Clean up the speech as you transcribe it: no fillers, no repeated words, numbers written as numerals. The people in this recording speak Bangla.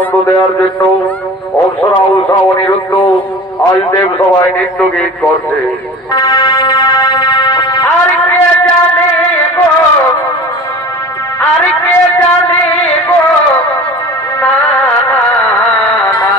আনন্দ দেওয়ার জন্য অপ্সরা উষা অনিরুদ্ধ আজ দেব সভায় নৃত্য গীত করছে। আর কে জানে গো, আর কে জানে গো, না না না,